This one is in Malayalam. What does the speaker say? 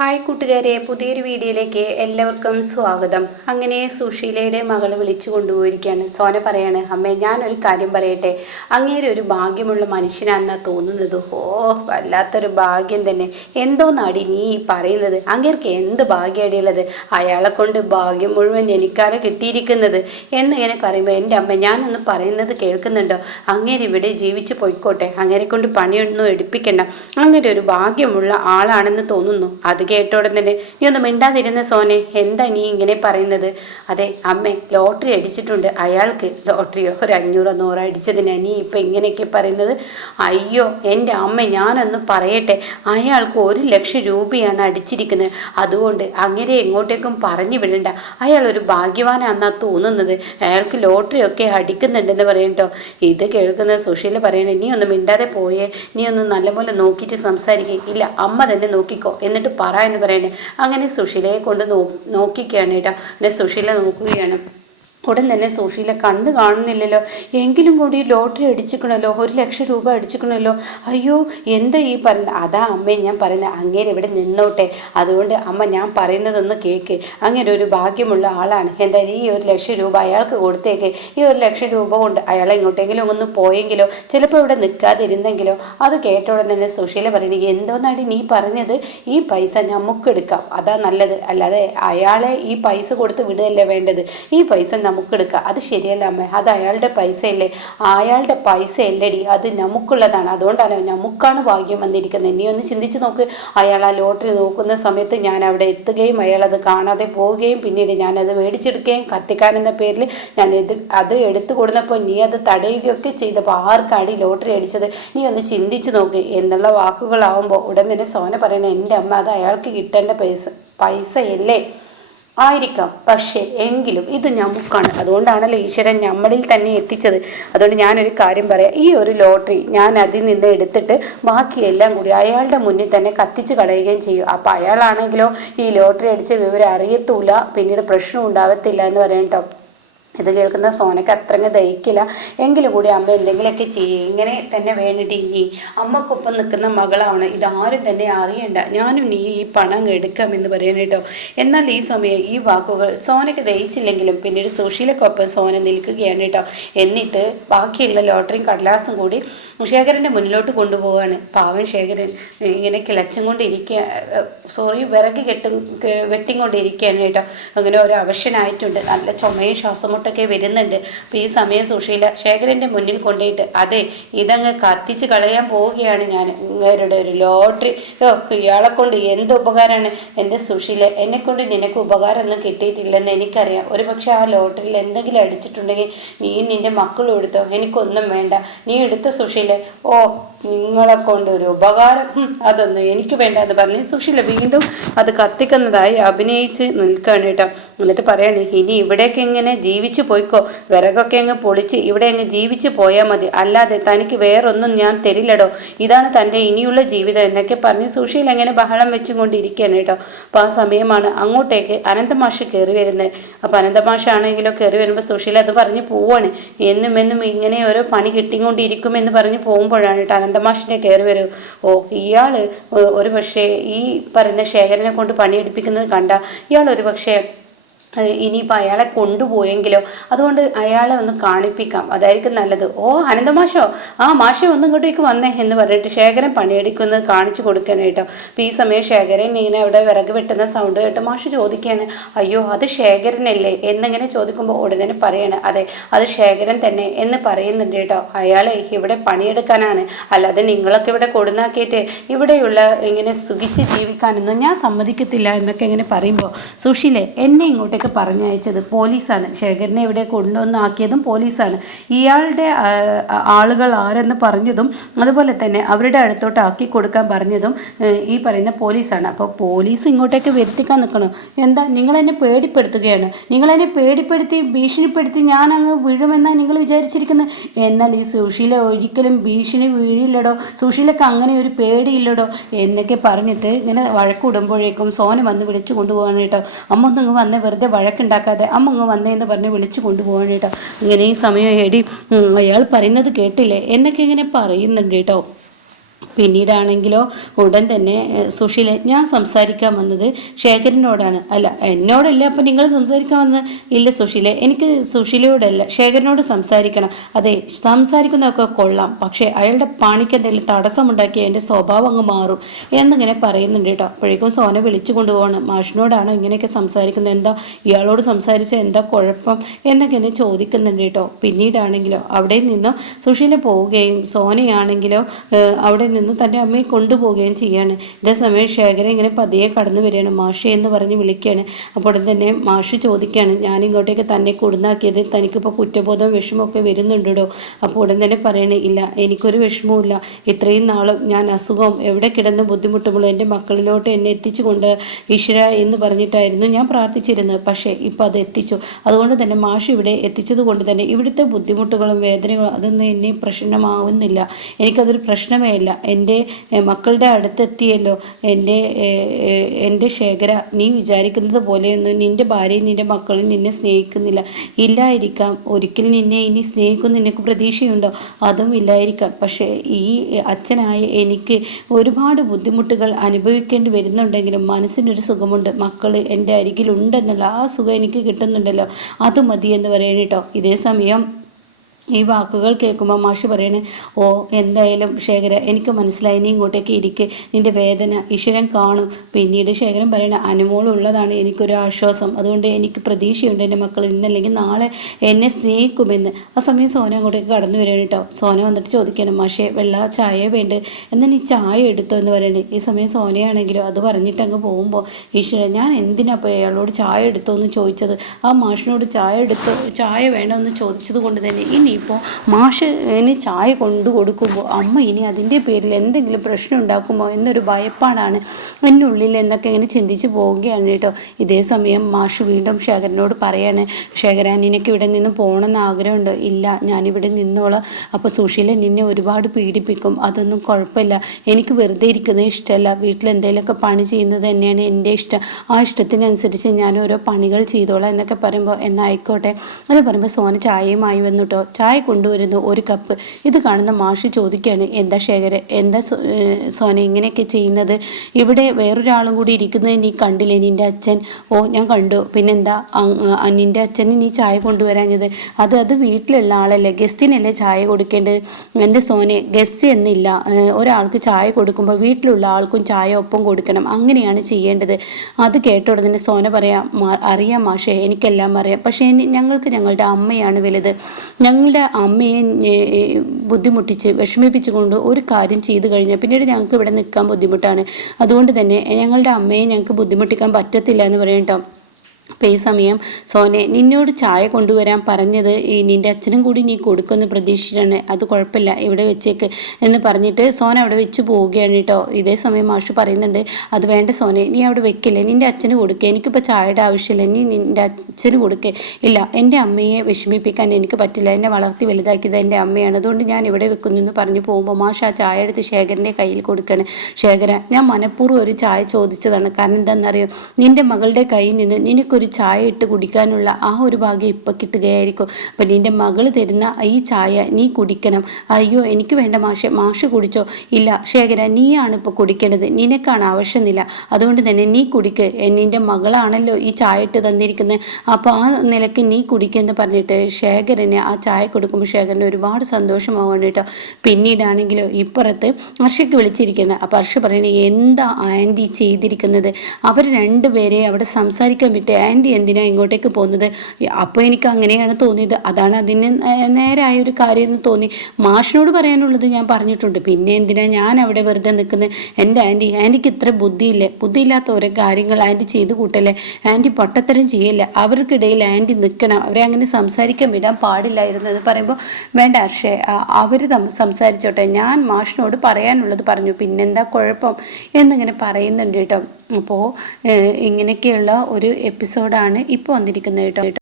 ഹായ് കൂട്ടുകാരെ, പുതിയൊരു വീഡിയോയിലേക്ക് എല്ലാവർക്കും സ്വാഗതം. അങ്ങനെ സുശീലയുടെ മകൾ വിളിച്ചു കൊണ്ടുപോയിരിക്കുകയാണ്. സോന പറയാണ്, അമ്മേ ഞാനൊരു കാര്യം പറയട്ടെ, അങ്ങേരെ ഒരു ഭാഗ്യമുള്ള മനുഷ്യനാണെന്നാണ് തോന്നുന്നത്. വല്ലാത്തൊരു ഭാഗ്യം തന്നെ. എന്തോന്നാടി നീ പറയുന്നത്? അങ്ങേർക്ക് എന്ത് ഭാഗ്യടിയുള്ളത്? അയാളെ കൊണ്ട് ഭാഗ്യം മുഴുവൻ എനിക്കാണ് കിട്ടിയിരിക്കുന്നത് എന്നിങ്ങനെ പറയുമ്പോൾ, എൻ്റെ അമ്മ ഞാനൊന്ന് പറയുന്നത് കേൾക്കുന്നുണ്ടോ? അങ്ങേര് ഇവിടെ ജീവിച്ച് പോയിക്കോട്ടെ, അങ്ങേരെ കൊണ്ട് പണിയൊന്നും എടുപ്പിക്കണ്ട. അങ്ങനെ ഒരു ഭാഗ്യമുള്ള ആളാണെന്ന് തോന്നുന്നു. അത് കേട്ടോടെ തന്നെ, നീ ഒന്ന് മിണ്ടാതിരുന്ന സോനെ, എന്താ നീ ഇങ്ങനെ പറയുന്നത്? അതെ അമ്മേ, ലോട്ടറി അടിച്ചിട്ടുണ്ട്. അയാൾക്ക് ലോട്ടറിയോ ഒരു 500-100 അടിച്ചതിനാ നീ ഇപ്പം ഇങ്ങനെയൊക്കെ പറയുന്നത്? അയ്യോ എൻ്റെ അമ്മ, ഞാനൊന്ന് പറയട്ടെ, അയാൾക്ക് 1,00,000 രൂപയാണ് അടിച്ചിരിക്കുന്നത്. അതുകൊണ്ട് അങ്ങനെ എങ്ങോട്ടേക്കും പറഞ്ഞു വിടണ്ട. അയാൾ ഒരു ഭാഗ്യവാനാന്നാ തോന്നുന്നത്. അയാൾക്ക് ലോട്ടറി ഒക്കെ അടിക്കുന്നുണ്ടെന്ന് പറയട്ടോ. ഇത് കേൾക്കുന്ന സുശീല പറയണേ, നീ ഒന്ന് മിണ്ടാതെ പോയേ, നീ ഒന്ന് നല്ലപോലെ നോക്കിയിട്ട് സംസാരിക്കുക. ഇല്ല, അമ്മ തന്നെ നോക്കിക്കോ, എന്നിട്ട് പറ എന്ന് പറയണേ. അങ്ങനെ സുശീലയെ കൊണ്ട് നോക്കിക്കുകയാണ് കേട്ടോ. പിന്നെ സുശീല നോക്കുകയാണ്. ഉടൻ തന്നെ സുശീല കണ്ടു കാണുന്നില്ലല്ലോ. എങ്കിലും കൂടി ലോട്ടറി അടിച്ചിക്കണല്ലോ, 1,00,000 രൂപ അടിച്ചിക്കണല്ലോ. അയ്യോ എന്താ ഈ പറയുന്നത്? അതാ അമ്മേ ഞാൻ പറയുന്നത്, അങ്ങേര് ഇവിടെ നിന്നോട്ടെ. അതുകൊണ്ട് അമ്മ ഞാൻ പറയുന്നതൊന്ന് കേൾക്ക്. അങ്ങനെ ഒരു ഭാഗ്യമുള്ള ആളാണ്. എന്തായാലും ഈ 1,00,000 രൂപ അയാൾക്ക് കൊടുത്തേക്ക്. ഈ 1,00,000 രൂപ കൊണ്ട് അയാളെ എങ്ങോട്ടെങ്കിലും ഒന്ന് പോയെങ്കിലോ, ചിലപ്പോൾ ഇവിടെ നിൽക്കാതിരുന്നെങ്കിലോ. അത് കേട്ടോടെ തന്നെ സുശീല പറയണേ, എന്തോന്നാടി നീ പറഞ്ഞത്? ഈ പൈസ നമുക്കെടുക്കാം, അതാ നല്ലത്. അല്ലാതെ അയാളെ ഈ പൈസ കൊടുത്ത് വിടുകയല്ലേ വേണ്ടത്. ഈ പൈസ നമുക്കെടുക്കാം. അത് ശരിയല്ല അമ്മ, അത് അയാളുടെ പൈസയല്ലേ. അയാളുടെ പൈസ അല്ലടി, അത് നമുക്കുള്ളതാണ്. അതുകൊണ്ടാണ് നമുക്കാണ് ഭാഗ്യം വന്നിരിക്കുന്നത്. നീ ഒന്ന് ചിന്തിച്ച് നോക്ക്. അയാൾ ആ ലോട്ടറി നോക്കുന്ന സമയത്ത് ഞാൻ അവിടെ എത്തുകയും അയാൾ അത് കാണാതെ പോവുകയും പിന്നീട് ഞാനത് മേടിച്ചെടുക്കുകയും കത്തിക്കാനെന്ന പേരിൽ ഞാൻ അത് എടുത്തു കൊടുത്തപ്പോൾ നീ അത് തടയുകയൊക്കെ ചെയ്തപ്പോൾ ആർക്കാടി ലോട്ടറി അടിച്ചത്? നീ ഒന്ന് ചിന്തിച്ച് നോക്ക് എന്നുള്ള വാക്കുകളാവുമ്പോൾ ഉടൻ തന്നെ സോന പറയണേ, എൻ്റെ അമ്മ, അത് അയാൾക്ക് കിട്ടേണ്ട പൈസയല്ലേ? ആയിരിക്കാം, പക്ഷേ എങ്കിലും ഇത് നമുക്കാണ്. അതുകൊണ്ടാണല്ലോ ഈശ്വരൻ നമ്മളിൽ തന്നെ എത്തിച്ചത്. അതുകൊണ്ട് ഞാനൊരു കാര്യം പറയാം, ഈ ഒരു ലോട്ടറി ഞാൻ അതിൽ നിന്ന് എടുത്തിട്ട് ബാക്കിയെല്ലാം കൂടി അയാളുടെ മുന്നിൽ തന്നെ കത്തിച്ച് കളയുകയും ചെയ്യും. അപ്പം അയാളാണെങ്കിലോ ഈ ലോട്ടറി അടിച്ച വിവരം അറിയത്തൂല, പിന്നീട് പ്രശ്നം ഉണ്ടാവത്തില്ല എന്ന് പറയാം കേട്ടോ. ഇത് കേൾക്കുന്ന സോനയ്ക്ക് അത്രങ്ങ് ദഹിക്കില്ല. എങ്കിലും കൂടി അമ്മ എന്തെങ്കിലുമൊക്കെ ചെയ്യും. ഇങ്ങനെ തന്നെ വേണ്ടിയിട്ട് ഇനി അമ്മക്കൊപ്പം നിൽക്കുന്ന മകളാണ്, ഇതാരും തന്നെ അറിയണ്ട, ഞാനും നീ ഈ പണം എടുക്കാമെന്ന് പറയാനേട്ടോ. എന്നാൽ ഈ സമയം ഈ വാക്കുകൾ സോനയ്ക്ക് ദഹിച്ചില്ലെങ്കിലും പിന്നീട് സുശീലക്കൊപ്പം സോന നിൽക്കുകയാണ് കേട്ടോ. എന്നിട്ട് ബാക്കിയുള്ള ലോട്ടറിയും കടലാസും കൂടി ശേഖരൻ്റെ മുന്നിലോട്ട് കൊണ്ടുപോവാണ്. പാവൻ ശേഖരൻ ഇങ്ങനെ കിളച്ചും കൊണ്ടിരിക്കുക, വിറക് വെട്ടിക്കൊണ്ടിരിക്കുകയാണ് കേട്ടോ. അങ്ങനെ ഒരു അവശനായിട്ടുണ്ട്. നല്ല ചുമയും ശ്വാസമുട്ടൊക്കെ വരുന്നുണ്ട്. അപ്പോൾ ഈ സമയം സുശീല ശേഖരൻ്റെ മുന്നിൽ കൊണ്ടുപോയിട്ട്, അതെ ഇതങ്ങ് കത്തിച്ച് കളയാൻ പോവുകയാണ് ഞാൻ. ഇവരുടെ ഒരു ലോട്ടറി, ഇയാളെ കൊണ്ട് എന്ത് ഉപകാരമാണ് എൻ്റെ സുശീല? എന്നെക്കൊണ്ട് നിനക്ക് ഉപകാരമൊന്നും കിട്ടിയിട്ടില്ലെന്ന് എനിക്കറിയാം. ഒരു പക്ഷേ ആ ലോട്ടറിയിൽ എന്തെങ്കിലും അടിച്ചിട്ടുണ്ടെങ്കിൽ നീ നിൻ്റെ മക്കളും എടുത്തോ, എനിക്കൊന്നും വേണ്ട, നീ എടുത്ത സുശീല. നിങ്ങളെ കൊണ്ട് ഒരു ഉപകാരം അതൊന്നും എനിക്ക് വേണ്ട എന്ന് പറഞ്ഞ് സുശീല വീണ്ടും അത് കത്തിക്കുന്നതായി അഭിനയിച്ച് നിൽക്കുകയാണ് കേട്ടോ. എന്നിട്ട് പറയണേ, ഇനി ഇവിടേക്ക് എങ്ങനെ ജീവിച്ചു പോയിക്കോ, വിറകൊക്കെ അങ്ങ് പൊളിച്ച് ഇവിടെ അങ്ങ് ജീവിച്ചു പോയാൽ മതി, അല്ലാതെ തനിക്ക് വേറൊന്നും ഞാൻ തരില്ലടോ, ഇതാണ് തൻ്റെ ഇനിയുള്ള ജീവിതം എന്നൊക്കെ പറഞ്ഞ് സുശീല എങ്ങനെ ബഹളം വെച്ചും കൊണ്ടിരിക്കുകയാണ് കേട്ടോ. അപ്പോൾ ആ സമയമാണ് അങ്ങോട്ടേക്ക് അനന്തമാഷ് കയറി വരുന്നത്. അപ്പോൾ അനന്തമാഷാണെങ്കിലോ കയറി വരുമ്പോൾ സുശീല അത് പറഞ്ഞ് പോവാണ്. എന്നും ഇങ്ങനെ ഓരോ പണി കിട്ടിക്കൊണ്ടിരിക്കുമെന്ന് പറഞ്ഞ് പോകുമ്പോഴാണ് കേട്ടോ അനന്തമാഷിനെ കയറി വരൂ. ഇയാൾ ഒരു പക്ഷേ ഈ പറയുന്ന ശേഖരനെ കൊണ്ട് പണിയെടുപ്പിക്കുന്നത് കണ്ട ഇയാൾ ഒരു പക്ഷേ ഇനിയിപ്പോൾ അയാളെ കൊണ്ടുപോയെങ്കിലോ, അതുകൊണ്ട് അയാളെ ഒന്ന് കാണിപ്പിക്കാം, അതായിരിക്കും നല്ലത്. അനന്തമാഷോ, മാഷോ ഒന്നും ഇങ്ങോട്ടേക്ക് വന്നേ എന്ന് പറഞ്ഞിട്ട് ശേഖരൻ പണിയെടുക്കുന്നത് കാണിച്ചു കൊടുക്കാനായിട്ടോ. അപ്പോൾ ഈ സമയം ശേഖരൻ ഇങ്ങനെ അവിടെ വിറക് വെട്ടുന്ന സൗണ്ട് കേട്ടോ. മാഷ് ചോദിക്കുകയാണ്, അയ്യോ അത് ശേഖരനല്ലേ എന്നിങ്ങനെ ചോദിക്കുമ്പോൾ ഉടനെ പറയാണ്, അതെ അത് ശേഖരൻ തന്നെ എന്ന് പറയുന്നുണ്ട് കേട്ടോ. അയാളെ ഇവിടെ പണിയെടുക്കാനാണ്, അല്ലാതെ നിങ്ങളൊക്കെ ഇവിടെ കൊടുന്നാക്കിയിട്ട് ഇവിടെയുള്ള ഇങ്ങനെ സുഖിച്ച് ജീവിക്കാനൊന്നും ഞാൻ സമ്മതിക്കത്തില്ല എന്നൊക്കെ ഇങ്ങനെ പറയുമ്പോൾ, സുശീലേ എന്നെ ഇങ്ങോട്ട് പറഞ്ഞയച്ചത് പോലീസാണ്, ശേഖരനെ ഇവിടെ കൊണ്ടുവന്നാക്കിയതും പോലീസാണ്, ഇയാളുടെ ആളുകൾ ആരെന്ന് പറഞ്ഞതും അതുപോലെ തന്നെ അവരുടെ അടുത്തോട്ട് ആക്കി കൊടുക്കാൻ പറഞ്ഞതും ഈ പറയുന്ന പോലീസാണ്. അപ്പോൾ പോലീസ് ഇങ്ങോട്ടേക്ക് വരുത്തിക്കാൻ നിൽക്കണം. എന്താ നിങ്ങളെന്നെ പേടിപ്പെടുത്തുകയാണ്, നിങ്ങളെന്നെ പേടിപ്പെടുത്തി ഭീഷണിപ്പെടുത്തി ഞാൻ അങ്ങ് വീഴുമെന്നാണ് നിങ്ങൾ വിചാരിച്ചിരിക്കുന്നത്? എന്നാൽ ഈ സുശീല ഒരിക്കലും ഭീഷണി വീഴില്ലടോ, സുശീലക്ക് അങ്ങനെ ഒരു പേടിയില്ലടോ എന്നൊക്കെ പറഞ്ഞിട്ട് ഇങ്ങനെ വഴക്കൂടുമ്പോഴേക്കും സോന വന്ന് വിളിച്ചു കൊണ്ടുപോകാൻ കേട്ടോ. അമ്മ ഒന്നിങ്ങ് വന്ന് വെറുതെ വഴക്കുണ്ടാക്കാതെ അമ്മ അങ്ങ് വന്നേന്ന് പറഞ്ഞ് വിളിച്ചു കൊണ്ടുപോകാൻ കേട്ടോ. ഇങ്ങനെ ഈ സമയം അയാൾ പറയുന്നത് കേട്ടില്ലേ എന്നൊക്കെ ഇങ്ങനെ പറയുന്നുണ്ട് കേട്ടോ. പിന്നീടാണെങ്കിലോ ഉടൻ തന്നെ സുശീല, ഞാൻ സംസാരിക്കാൻ വന്നത് ശേഖരനോടാണ്. അല്ല, എന്നോടല്ല, അപ്പം നിങ്ങൾ സംസാരിക്കാൻ വന്നത്? ഇല്ല സുശീല, എനിക്ക് സുശീലയോടല്ല ശേഖരനോട് സംസാരിക്കണം. അതെ, സംസാരിക്കുന്നതൊക്കെ കൊള്ളാം, പക്ഷേ അയാളുടെ പണിക്ക് എന്തെങ്കിലും തടസ്സമുണ്ടാക്കി എൻ്റെ സ്വഭാവം അങ്ങ് മാറും എന്നിങ്ങനെ പറയുന്നുണ്ട് കേട്ടോ. അപ്പോഴേക്കും സോന വിളിച്ചു കൊണ്ടുപോകണം. മാഷിനോടാണോ ഇങ്ങനെയൊക്കെ സംസാരിക്കുന്നത്? എന്താ ഇയാളോട് സംസാരിച്ച എന്താ കുഴപ്പം എന്നൊക്കെ എന്നെ ചോദിക്കുന്നുണ്ട് കേട്ടോ. പിന്നീടാണെങ്കിലോ അവിടെ നിന്നും സുശീല പോവുകയും സോനയാണെങ്കിലോ അവിടെ നിന്ന് തൻ്റെ അമ്മയെ കൊണ്ടുപോവുകയും ചെയ്യാണ്. ഇതേസമയം ശേഖരൻ ഇങ്ങനെ പതിയെ കടന്നു വരികയാണ്. മാഷി എന്ന് പറഞ്ഞ് വിളിക്കുകയാണ്. അപ്പോൾ തന്നെ മാഷി ചോദിക്കുകയാണ്, ഞാൻ ഇങ്ങോട്ടേക്ക് തന്നെ കൊടുന്നാക്കിയത് തനിക്കിപ്പോൾ കുറ്റബോധം വിഷമമൊക്കെ വരുന്നുണ്ടോ? അപ്പോൾ ഉടൻ തന്നെ പറയണേ, ഇല്ല, എനിക്കൊരു വിഷമവുമില്ല. ഇത്രയും നാളും ഞാൻ അസുഖം എവിടെ കിടന്ന് ബുദ്ധിമുട്ടുമ്പോൾ എൻ്റെ മക്കളിലോട്ട് എന്നെ എത്തിച്ചു കൊണ്ട് ഈശ്വര എന്ന് പറഞ്ഞിട്ടായിരുന്നു ഞാൻ പ്രാർത്ഥിച്ചിരുന്നത്. പക്ഷേ ഇപ്പം അത് എത്തിച്ചു. അതുകൊണ്ട് തന്നെ മാഷി ഇവിടെ എത്തിച്ചത് കൊണ്ട് തന്നെ ഇവിടുത്തെ ബുദ്ധിമുട്ടുകളും വേദനകളും അതൊന്നും എന്നെ പ്രശ്നമാവുന്നില്ല. എനിക്കതൊരു പ്രശ്നമേ അല്ല. എൻ്റെ മക്കളുടെ അടുത്തെത്തിയല്ലോ. എൻ്റെ ശേഖര, നീ വിചാരിക്കുന്നത് പോലെയൊന്നും നിൻ്റെ ഭാര്യയും നിൻ്റെ മക്കളും നിന്നെ സ്നേഹിക്കുന്നില്ല. ഇല്ലായിരിക്കാം, ഒരിക്കലും നിന്നെ ഇനി സ്നേഹിക്കും നിനക്ക് പ്രതീക്ഷയുണ്ടോ? അതും ഇല്ലായിരിക്കാം. പക്ഷേ ഈ അച്ഛനായ എനിക്ക് ഒരുപാട് ബുദ്ധിമുട്ടുകൾ അനുഭവിക്കേണ്ടി വരുന്നുണ്ടെങ്കിലും മനസ്സിനൊരു സുഖമുണ്ട്. മക്കൾ എൻ്റെ അരികിലുണ്ടെന്നുള്ള ആ സുഖം എനിക്ക് കിട്ടുന്നുണ്ടല്ലോ, അത് മതി എന്ന് പറയണം കേട്ടോ. ഇതേ സമയം ഈ വാക്കുകൾ കേൾക്കുമ്പോൾ മാഷി പറയണേ, ഓ എന്തായാലും ശേഖര, എനിക്ക് മനസ്സിലായി, നീ ഇങ്ങോട്ടേക്ക് ഇരിക്കെ, നിൻ്റെ വേദന ഈശ്വരൻ കാണും. പിന്നീട് ശേഖരൻ പറയണ, അനുമോളുള്ളതാണ് എനിക്കൊരു ആശ്വാസം. അതുകൊണ്ട് എനിക്ക് പ്രതീക്ഷയുണ്ട് എൻ്റെ മക്കൾ ഇന്നല്ലെങ്കിൽ നാളെ എന്നെ സ്നേഹിക്കുമെന്ന്. ആ സമയം സോന അങ്ങോട്ടേക്ക് കടന്നു വരികയാണ് കേട്ടോ. സോന വന്നിട്ട് ചോദിക്കണം, മാഷേ വെള്ള ചായ വേണ്ട, എന്നാൽ നീ ചായ എടുത്തോ എന്ന് പറയണേ. ഈ സമയം സോനയാണെങ്കിലോ അത് പറഞ്ഞിട്ട് അങ്ങ് പോകുമ്പോൾ, ഈശ്വരൻ, ഞാൻ എന്തിനാ ഇപ്പോൾ അയാളോട് ചായ എടുത്തോ എന്ന് ചോദിച്ചത്? ആ മാഷിനോട് ചായ വേണമെന്ന് ചോദിച്ചത് കൊണ്ട് തന്നെ ഇനി ഇപ്പോൾ മാഷ് ഇനി ചായ കൊണ്ടു കൊടുക്കുമ്പോൾ അമ്മ ഇനി അതിൻ്റെ പേരിൽ എന്തെങ്കിലും പ്രശ്നം ഉണ്ടാക്കുമോ എന്നൊരു ഭയപ്പാടാണ് എൻ്റെ ഉള്ളിൽ എന്നൊക്കെ ഇങ്ങനെ ചിന്തിച്ച് പോവുകയാണ് കേട്ടോ. ഇതേ സമയം മാഷ് വീണ്ടും ശേഖരനോട് പറയാണ്, ശേഖര, നിനക്ക് ഇവിടെ നിന്ന് പോകണമെന്ന് ആഗ്രഹമുണ്ടോ? ഇല്ല, ഞാനിവിടെ നിന്നോളാം. അപ്പോൾ സുശീല നിന്നെ ഒരുപാട് പീഡിപ്പിക്കും. അതൊന്നും കുഴപ്പമില്ല, എനിക്ക് വെറുതെ ഇരിക്കുന്നത് ഇഷ്ടമല്ല. വീട്ടിലെന്തെങ്കിലുമൊക്കെ പണി ചെയ്യുന്നത് തന്നെയാണ് എൻ്റെ ഇഷ്ടം. ആ ഇഷ്ടത്തിനനുസരിച്ച് ഞാൻ ഓരോ പണികൾ ചെയ്തോളാം എന്നൊക്കെ പറയുമ്പോൾ, എന്നായിക്കോട്ടെ. അത് പറയുമ്പോൾ സോന ചായയുമായി വന്നു കേട്ടോ. ചായ കൊണ്ടുവരുന്നു, ഒരു കപ്പ്. ഇത് കാണുന്ന മാഷി ചോദിക്കുകയാണ്, എന്താ ശേഖര, എന്താ സോന ഇങ്ങനെയൊക്കെ ചെയ്യുന്നത്? ഇവിടെ വേറൊരാളും കൂടി ഇരിക്കുന്നത് നീ കണ്ടില്ലേ? നിൻ്റെ അച്ഛൻ? ഓ, ഞാൻ കണ്ടു. പിന്നെന്താ നിൻ്റെ അച്ഛന് നീ ചായ കൊണ്ടുവരാഞ്ഞത്? അത് വീട്ടിലുള്ള ആളല്ലേ, ഗസ്റ്റിനല്ലേ ചായ കൊടുക്കേണ്ടത്? എൻ്റെ സോനെ, ഗസ്റ്റ് എന്നില്ല. ഒരാൾക്ക് ചായ കൊടുക്കുമ്പോൾ വീട്ടിലുള്ള ആൾക്കും ചായ ഒപ്പം കൊടുക്കണം, അങ്ങനെയാണ് ചെയ്യേണ്ടത്. അത് കേട്ട ഉടനെ സോന പറയാം, അറിയാം മാഷേ, എനിക്കെല്ലാം അറിയാം. പക്ഷേ ഞങ്ങൾക്ക് ഞങ്ങളുടെ അമ്മയാണ് വലുത്. ഞങ്ങളുടെ അമ്മയെ ബുദ്ധിമുട്ടിച്ച് വിഷമിപ്പിച്ചുകൊണ്ട് ഒരു കാര്യം ചെയ്തു കഴിഞ്ഞാൽ പിന്നീട് ഞങ്ങൾക്ക് ഇവിടെ നിൽക്കാൻ ബുദ്ധിമുട്ടാണ്. അതുകൊണ്ട് തന്നെ ഞങ്ങളുടെ അമ്മയെ ഞങ്ങൾക്ക് ബുദ്ധിമുട്ടിക്കാൻ പറ്റത്തില്ല എന്ന് പറയും കേട്ടോ. അപ്പോൾ ഈ സമയം സോനെ, നിന്നോട് ചായ കൊണ്ടുവരാൻ പറഞ്ഞത് നിൻ്റെ അച്ഛനും കൂടി നീ കൊടുക്കുമെന്ന് പ്രതീക്ഷിച്ചാണ്. അത് കുഴപ്പമില്ല, ഇവിടെ വെച്ചേക്ക് എന്ന് പറഞ്ഞിട്ട് സോന അവിടെ വെച്ച് പോവുകയാണ് കേട്ടോ. ഇതേ സമയം മാഷു പറയുന്നുണ്ട്, അത് വേണ്ട സോനെ, നീ അവിടെ വെക്കില്ലേ, നിൻ്റെ അച്ഛന് കൊടുക്കുക. എനിക്കിപ്പോൾ ചായയുടെ ആവശ്യമില്ല, നീ നിൻ്റെ അച്ഛന് കൊടുക്കുക. ഇല്ല, എൻ്റെ അമ്മയെ വിഷമിപ്പിക്കാൻ എനിക്ക് പറ്റില്ല. എന്നെ വളർത്തി വലുതാക്കിയത് എൻ്റെ അമ്മയാണ്, അതുകൊണ്ട് ഞാൻ ഇവിടെ വെക്കുന്നു എന്ന് പറഞ്ഞു പോകുമ്പോൾ മാഷ് ആ ചായ എടുത്ത് ശേഖരൻ്റെ കയ്യിൽ കൊടുക്കുകയാണ്. ശേഖര, ഞാൻ മനഃപൂർവ്വം ഒരു ചായ ചോദിച്ചതാണ്. കാരണം എന്താണെന്നറിയോ, നിൻ്റെ മകളുടെ കയ്യിൽ നിന്ന് നിനക്കൊരു ചായ ഇട്ട് കുടിക്കാനുള്ള ആ ഒരു ഭാഗ്യം ഇപ്പം കിട്ടുകയായിരിക്കും. അപ്പം നിൻ്റെ മകൾ തരുന്ന ഈ ചായ നീ കുടിക്കണം. അയ്യോ, എനിക്ക് വേണ്ട മാഷ് കുടിച്ചോ? ഇല്ല ശേഖര, നീയാണ് ഇപ്പോൾ കുടിക്കേണ്ടത്, നിനക്കാണ് ആവശ്യമില്ല. അതുകൊണ്ട് തന്നെ നീ കുടിക്ക്, നിൻ്റെ മകളാണല്ലോ ഈ ചായ ഇട്ട് തന്നിരിക്കുന്നത്, അപ്പോൾ ആ നിലയ്ക്ക് നീ കുടിക്കുമെന്ന് പറഞ്ഞിട്ട് ശേഖരന് ആ ചായ കൊടുക്കുമ്പോൾ ശേഖരന് ഒരുപാട് സന്തോഷമാവുകയാണ് കേട്ടോ. പിന്നീടാണെങ്കിലോ ഇപ്പുറത്ത് ഹർഷയ്ക്ക് വിളിച്ചിരിക്കുന്നത്. അപ്പോൾ ഹർഷ പറയുന്നത്, എന്താ ആൻറ്റി ചെയ്തിരിക്കുന്നത്? അവർ രണ്ടുപേരെ അവിടെ സംസാരിക്കാൻ വിട്ട് ആൻറ്റി എന്തിനാ ഇങ്ങോട്ടേക്ക് പോകുന്നത്? അപ്പോൾ എനിക്ക് അങ്ങനെയാണ് തോന്നിയത്, അതാണ് അതിന് നേരായ ഒരു കാര്യം എന്ന് തോന്നി. മാഷിനോട് പറയാനുള്ളത് ഞാൻ പറഞ്ഞിട്ടുണ്ട്, പിന്നെ എന്തിനാ ഞാൻ അവിടെ വെറുതെ നിൽക്കുന്നത്? എൻ്റെ ആൻറ്റിക്ക് ഇത്ര ബുദ്ധിയില്ലേ? ബുദ്ധിയില്ലാത്ത ഓരോ കാര്യങ്ങൾ ആൻറ്റി ചെയ്ത് കൂട്ടല്ലേ? ആൻറ്റി പൊട്ടത്തരം ചെയ്യല്ലേ? അവർക്കിടയിൽ ആൻറ്റി നിൽക്കണം, അവരെ അങ്ങനെ സംസാരിക്കാൻ വിടാൻ പാടില്ലായിരുന്നു എന്ന് പറയുമ്പോൾ, വേണ്ട ഹർഷേ, അവർ സംസാരിച്ചോട്ടെ, ഞാൻ മാഷിനോട് പറയാനുള്ളത് പറഞ്ഞു, പിന്നെന്താ കുഴപ്പം എന്നിങ്ങനെ പറയുന്നുണ്ട് കേട്ടോ. അപ്പോൾ ഇങ്ങനെയൊക്കെയുള്ള ഒരു എപ്പിസോഡാണ് ഇപ്പോൾ വന്നിരിക്കുന്നത് കേട്ടോ.